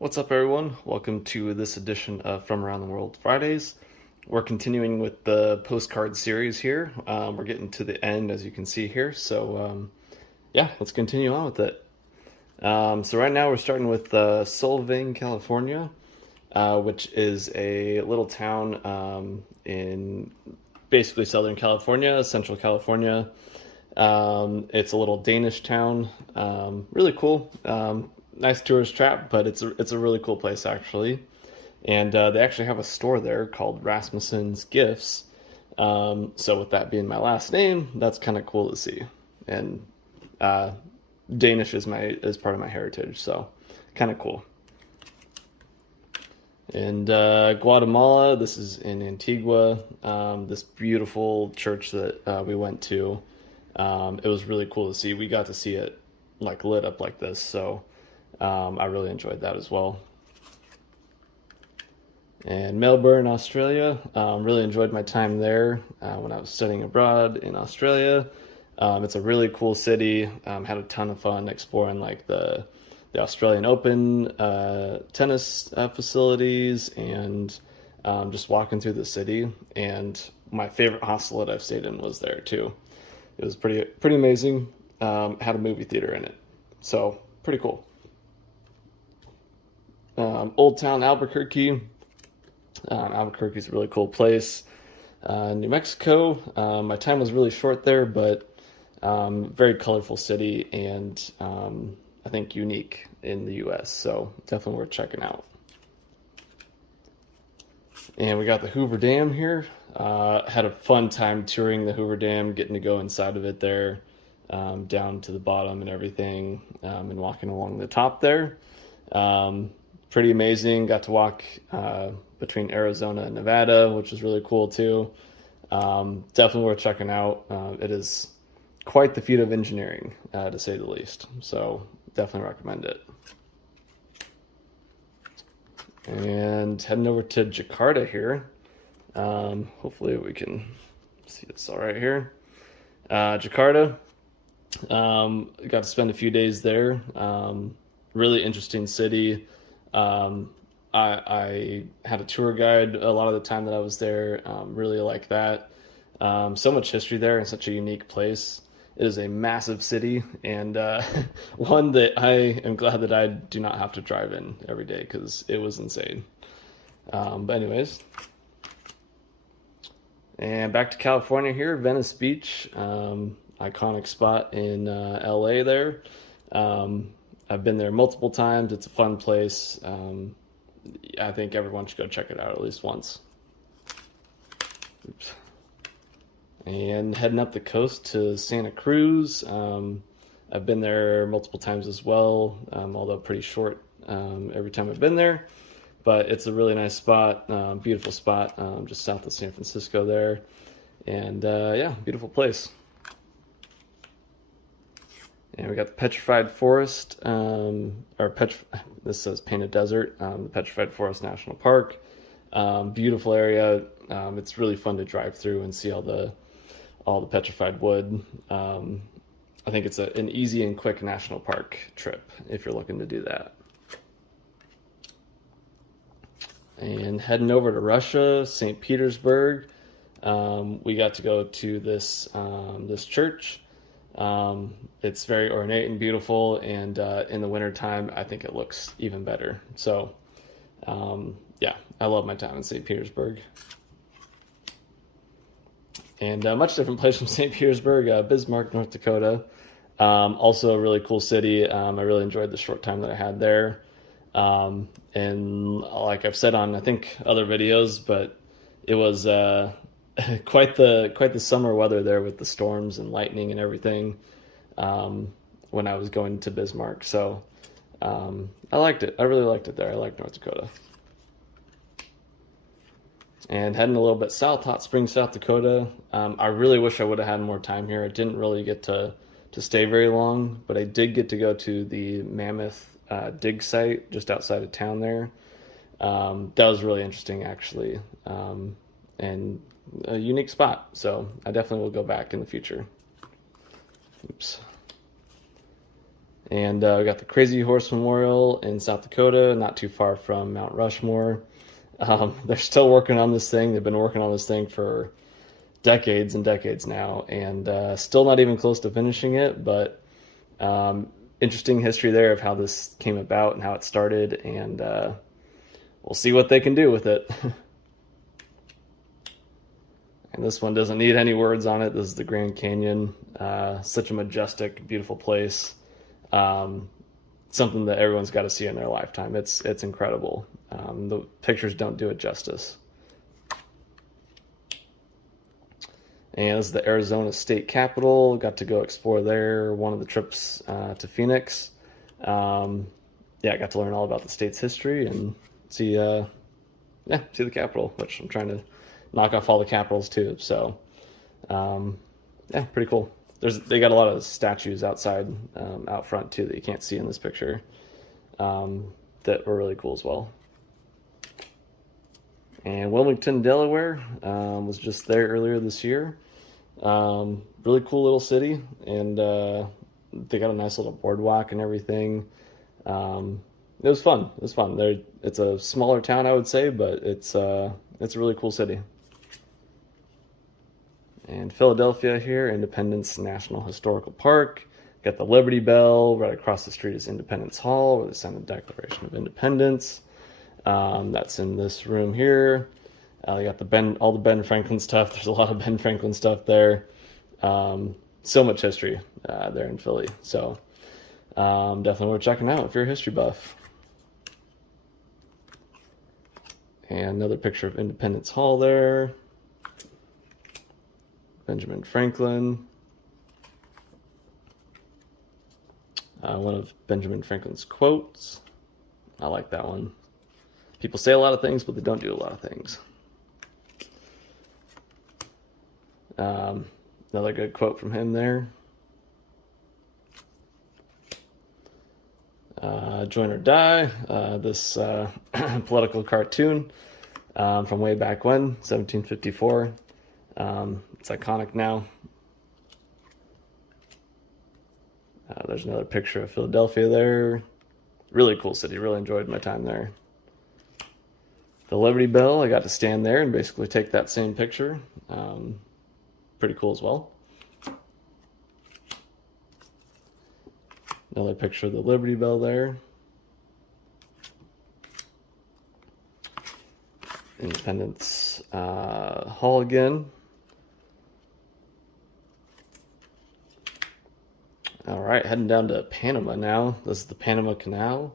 What's up, everyone? Welcome to this edition of From Around the World Fridays. We're continuing with the Postcards series here. We're getting to the end, as you can see here. So, let's continue on with it. So right now we're starting with Solvang, California, which is a little town in basically Southern California, Central California. It's a little Danish town. Really cool. Nice tourist trap, but it's a really cool place actually. And they actually have a store there called Rasmussen's Gifts. So with that being my last name, that's kind of cool to see. And uh, Danish is part of my heritage, so kind of cool. And Guatemala, this is in Antigua. This beautiful church that we went to. It was really cool to see. We got to see it like lit up like this, so I really enjoyed that as well. And Melbourne, Australia, really enjoyed my time there when I was studying abroad in Australia. It's a really cool city. Had a ton of fun exploring like the Australian Open tennis facilities and just walking through the city. And my favorite hostel that I've stayed in was there too. It was pretty amazing. Had a movie theater in it, so pretty cool. Old Town Albuquerque. Albuquerque's a really cool place. New Mexico. My time was really short there, but very colorful city and I think unique in the U.S. So definitely worth checking out. And we got the Hoover Dam here. Had a fun time touring the Hoover Dam, getting to go inside of it there, down to the bottom and everything, and walking along the top there. Pretty amazing. Got to walk between Arizona and Nevada, which was really cool too. Definitely worth checking out. It is quite the feat of engineering, to say the least. So definitely recommend it. And heading over to Jakarta here. Hopefully we can see this all right here. Jakarta. Got to spend a few days there. Really interesting city. I had a tour guide a lot of the time that I was there. Really like that. So much history there and such a unique place. It is a massive city and one that I am glad that I do not have to drive in every day because it was insane. But anyways, and back to California here, Venice Beach, iconic spot in LA there. I've been there multiple times. It's a fun place. I think everyone should go check it out at least once. Oops. And heading up the coast to Santa Cruz. I've been there multiple times as well, although pretty short every time I've been there. But it's a really nice spot, beautiful spot, just south of San Francisco there. And yeah, beautiful place. And we got the Petrified Forest, this says Painted Desert, the Petrified Forest National Park. Beautiful area. It's really fun to drive through and see all the petrified wood. I think it's an easy and quick national park trip if you're looking to do that. And heading over to Russia, St. Petersburg, we got to go to this church. It's very ornate and beautiful, and in the wintertime, I think it looks even better. So, yeah, I love my time in St. Petersburg. And a much different place from St. Petersburg, Bismarck, North Dakota. Also a really cool city. I really enjoyed the short time that I had there. And like I've said on, I think, other videos, but it was quite the summer weather there with the storms and lightning and everything when I was going to Bismarck. So I liked it. I really liked it there. I liked North Dakota. And heading a little bit south, Hot Springs, South Dakota. I really wish I would have had more time here. I didn't really get to stay very long, but I did get to go to the Mammoth dig site just outside of town there. That was really interesting, actually, and a unique spot. So I definitely will go back in the future. Oops. And we got the Crazy Horse Memorial in South Dakota, not too far from Mount Rushmore. They're still working on this thing. They've been working on this thing for decades and decades now, and still not even close to finishing it. But interesting history there of how this came about and how it started, and we'll see what they can do with it. And this one doesn't need any words on it. This is the Grand Canyon. Such a majestic, beautiful place. Something that everyone's got to see in their lifetime. It's incredible. The pictures don't do it justice. And this is the Arizona State Capitol. Got to go explore there. One of the trips to Phoenix. Yeah, I got to learn all about the state's history and see the Capitol, which I'm trying to knock off all the capitals too. So, yeah, pretty cool. They got a lot of statues outside, out front too, that you can't see in this picture, that were really cool as well. And Wilmington, Delaware, was just there earlier this year. Really cool little city, and they got a nice little boardwalk and everything. It was fun. It was fun. It's a smaller town, I would say, but it's a really cool city. And Philadelphia here, Independence National Historical Park. Got the Liberty Bell. Right across the street is Independence Hall, where they signed the Declaration of Independence. That's in this room here. You got all the Ben Franklin stuff. There's a lot of Ben Franklin stuff there. So much history there in Philly. So definitely worth checking out if you're a history buff. And another picture of Independence Hall there. Benjamin Franklin. One of Benjamin Franklin's quotes. I like that one. People say a lot of things, but they don't do a lot of things. Another good quote from him there. Join or Die, this political cartoon from way back when, 1754. It's iconic now. There's another picture of Philadelphia there. Really cool city. Really enjoyed my time there. The Liberty Bell, I got to stand there and basically take that same picture. Pretty cool as well. Another picture of the Liberty Bell there. Independence Hall again. All right, heading down to Panama now. This is the Panama Canal.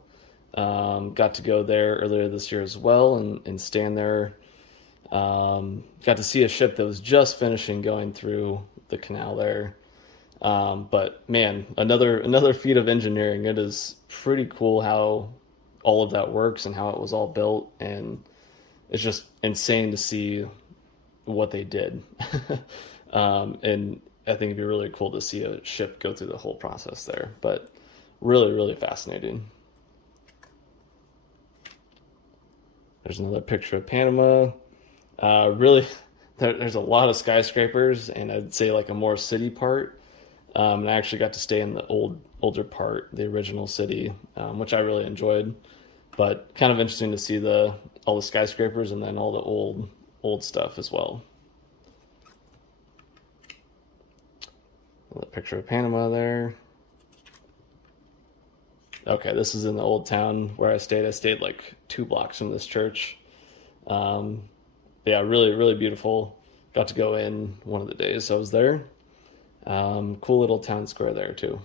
Got to go there earlier this year as well and stand there. Got to see a ship that was just finishing going through the canal there. But man, another feat of engineering. It is pretty cool how all of that works and how it was all built, and it's just insane to see what they did. And I think it'd be really cool to see a ship go through the whole process there, but really, really fascinating. There's another picture of Panama. Really, there's a lot of skyscrapers, and I'd say like a more city part. And I actually got to stay in the older part, the original city, which I really enjoyed. But kind of interesting to see all the skyscrapers and then all the old stuff as well. Another picture of Panama there. Okay, this is in the old town where I stayed. I stayed like 2 blocks from this church. Yeah, really, really beautiful. Got to go in one of the days I was there. Cool little town square there too.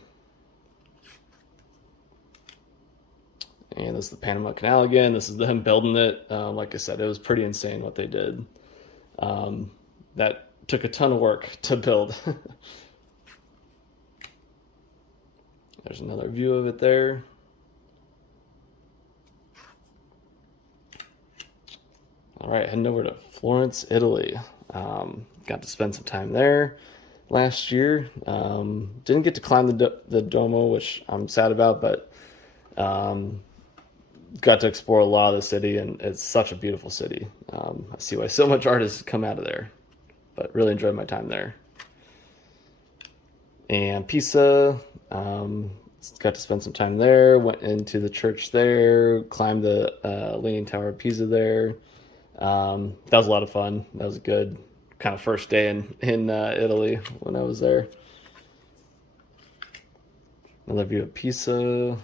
And this is the Panama Canal again. This is them building it. Like I said, it was pretty insane what they did. That took a ton of work to build. There's another view of it there. All right, heading over to Florence, Italy. Got to spend some time there last year. Didn't get to climb the Duomo, which I'm sad about, but got to explore a lot of the city, and it's such a beautiful city. I see why so much art has come out of there, but really enjoyed my time there. And Pisa, got to spend some time there. Went into the church there. Climbed the Leaning Tower of Pisa there. That was a lot of fun. That was a good kind of first day in Italy when I was there. Another view of Pisa.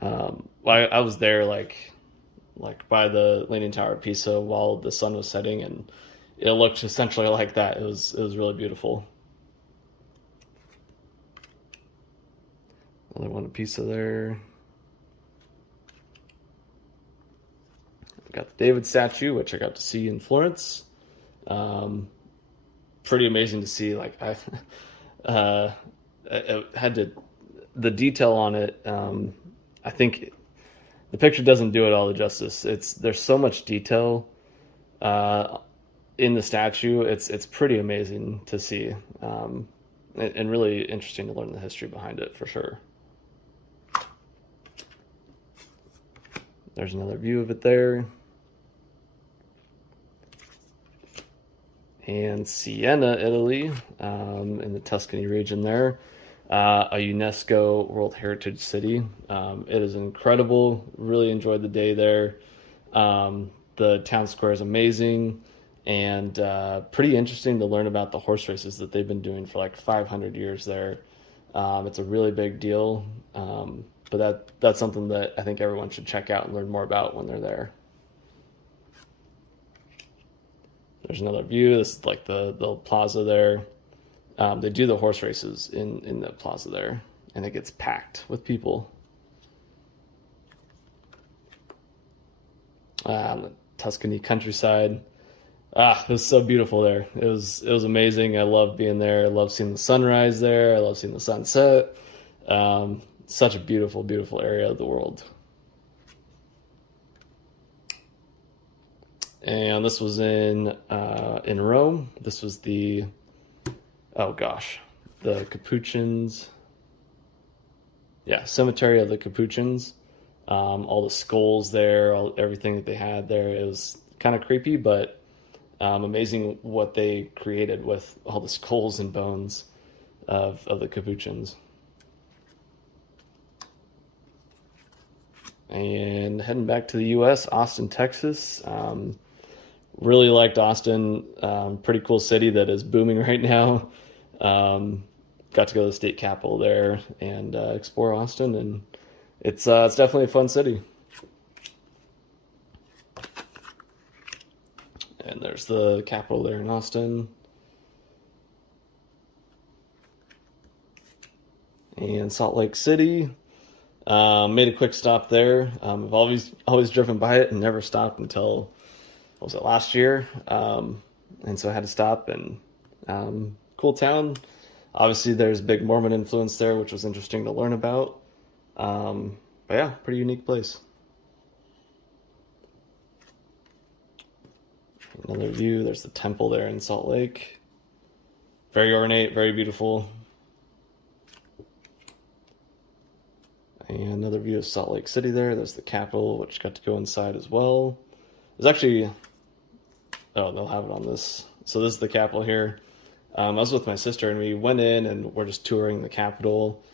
I was there like by the Leaning Tower of Pisa while the sun was setting, and it looked essentially like that. It was really beautiful. Another one of Pisa there. Got the David statue, which I got to see in Florence. Pretty amazing to see. Like I had to the detail on it. I think the picture doesn't do it all the justice. There's so much detail in the statue. It's pretty amazing to see, and really interesting to learn the history behind it for sure. There's another view of it there. And Siena, Italy, in the Tuscany region there, a UNESCO World Heritage City. It is incredible. Really enjoyed the day there. The town square is amazing, and pretty interesting to learn about the horse races that they've been doing for like 500 years there. It's a really big deal, but that's something that I think everyone should check out and learn more about when they're there. There's another view. This is like the plaza there. They do the horse races in the plaza there, and it gets packed with people. On the Tuscany countryside. It was so beautiful there. It was amazing. I love being there. I love seeing the sunrise there. I love seeing the sunset. Such a beautiful, beautiful area of the world. And this was in Rome. This was the Capuchins. Yeah, cemetery of the Capuchins. All the skulls there, everything that they had there. It was kind of creepy, but amazing what they created with all the skulls and bones of the Capuchins. And heading back to the U.S., Austin, Texas. Really liked Austin. Pretty cool city that is booming right now. Got to go to the state capitol there and explore Austin, and it's definitely a fun city. And there's the capitol there in Austin. And Salt Lake City. Made a quick stop there. I've always driven by it and never stopped until, what was it, last year? And so I had to stop, and cool town. Obviously, there's big Mormon influence there, which was interesting to learn about. But yeah, pretty unique place. Another view, there's the temple there in Salt Lake. Very ornate, very beautiful. And another view of Salt Lake City there. There's the Capitol, which got to go inside as well. There's actually, they'll have it on this. So this is the Capitol here. I was with my sister, and we went in, and we're just touring the Capitol.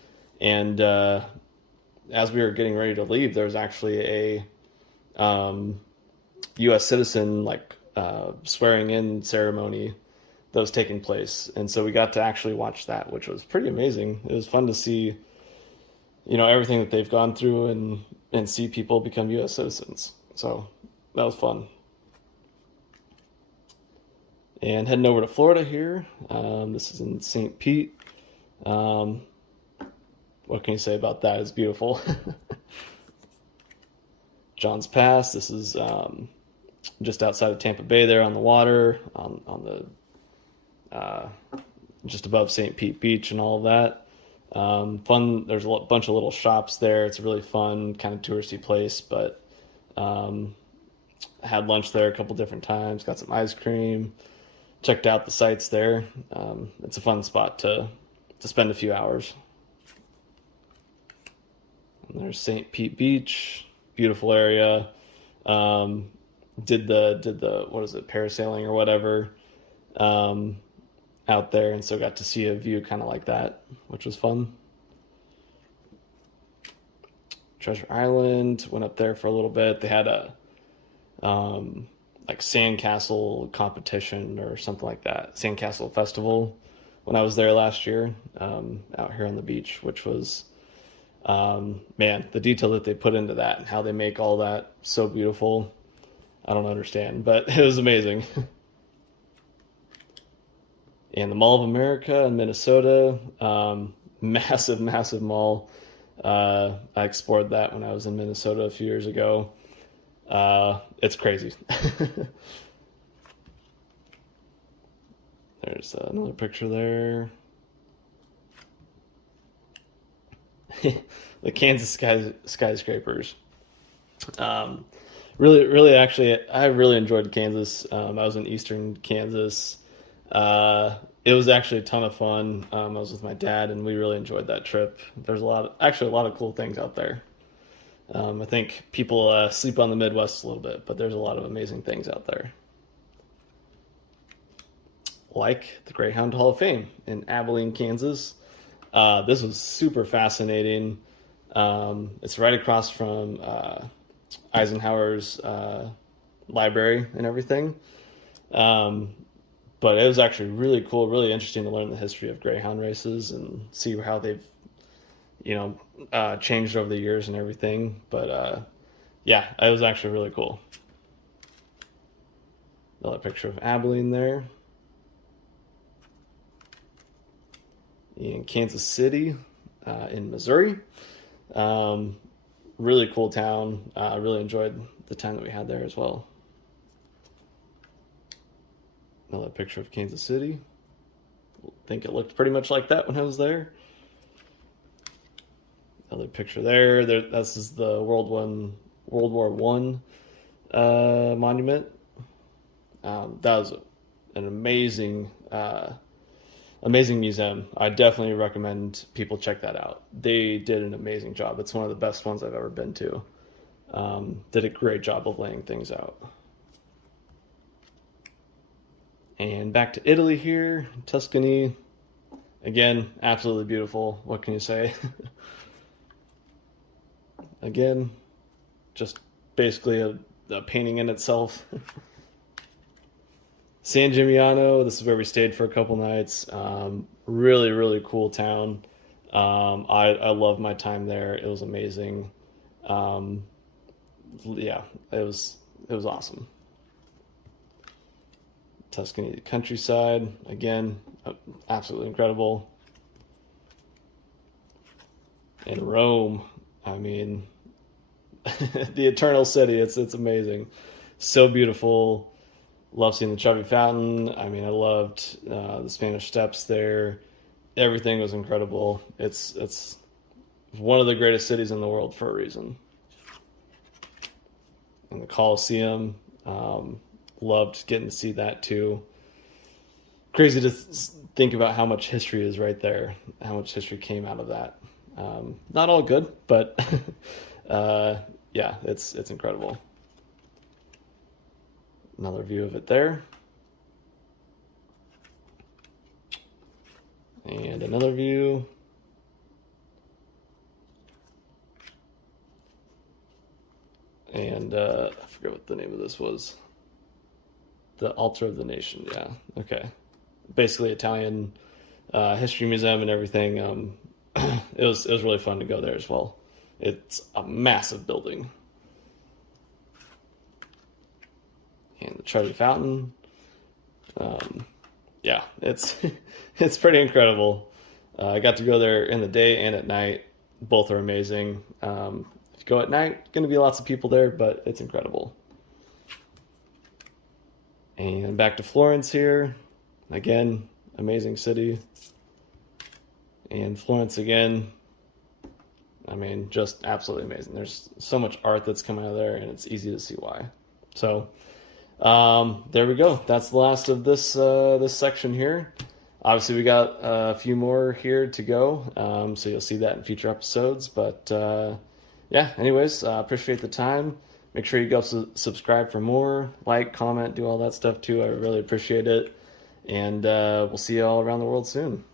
And as we were getting ready to leave, there was actually a U.S. citizen, swearing in ceremony that was taking place. And so we got to actually watch that, which was pretty amazing. It was fun to see, everything that they've gone through and see people become U.S. citizens. So that was fun. And heading over to Florida here. This is in St. Pete. What can you say about that? It's beautiful. John's Pass. This is just outside of Tampa Bay there on the water, on the just above St. Pete Beach and all of that. Fun. There's a bunch of little shops there. It's a really fun, kind of touristy place, but I had lunch there a couple different times, got some ice cream, checked out the sites there. It's a fun spot to spend a few hours. And there's St. Pete Beach, beautiful area. Did the what is it, parasailing or whatever. out there, and so got to see a view kind of like that, which was fun. Treasure Island, went up there for a little bit. They had a like sandcastle competition or something like that, sandcastle festival when I was there last year, out here on the beach, which was, man, the detail that they put into that and how they make all that so beautiful. I don't understand, but it was amazing. And the Mall of America in Minnesota, massive, massive mall. I explored that when I was in Minnesota a few years ago. It's crazy. There's another picture there. The Kansas skyscrapers. Really, really, actually, I really enjoyed Kansas. I was in Eastern Kansas. It was actually a ton of fun. I was with my dad, and we really enjoyed that trip. There's a lot of cool things out there. I think people sleep on the Midwest a little bit, but there's a lot of amazing things out there. Like the Greyhound Hall of Fame in Abilene, Kansas. This was super fascinating. It's right across from Eisenhower's library and everything. But it was actually really cool, really interesting to learn the history of Greyhound races and see how they've, changed over the years and everything. But yeah, it was actually really cool. Another picture of Abilene there. In Kansas City, in Missouri. Really cool town. Really enjoyed the time that we had there as well. Another picture of Kansas City. I think it looked pretty much like that when I was there. Another picture there. This is the World War One monument. That was an amazing museum. I definitely recommend people check that out. They did an amazing job. It's one of the best ones I've ever been to. Did a great job of laying things out. And back to Italy here, Tuscany. Again, absolutely beautiful. What can you say? Again, just basically a painting in itself. San Gimignano, this is where we stayed for a couple nights. Really, really cool town. I loved my time there. It was amazing. Yeah, it was awesome. Tuscany countryside, again, absolutely incredible. And Rome, I mean, the Eternal City, it's amazing. So beautiful. Love seeing the Trevi Fountain. I mean, I loved the Spanish Steps there. Everything was incredible. It's one of the greatest cities in the world for a reason. And the Colosseum, loved getting to see that too. Crazy to think about how much history is right there, how much history came out of that. Not all good, but yeah, it's incredible. Another view of it there. And another view. And I forget what the name of this was. The Altar of the Nation, yeah. Okay. Basically Italian history museum and everything. It was really fun to go there as well. It's a massive building. And the Trevi Fountain. Yeah, it's it's pretty incredible. I got to go there in the day and at night. Both are amazing. If you go at night, going to be lots of people there, but it's incredible. And back to Florence here. Again, amazing city. And Florence again. I mean, just absolutely amazing. There's so much art that's come out of there, and it's easy to see why. So, there we go. That's the last of this this section here. Obviously, we got a few more here to go, so you'll see that in future episodes. But yeah, anyways, appreciate the time. Make sure you go subscribe for more, like, comment, do all that stuff too. I really appreciate it. And we'll see you all around the world soon.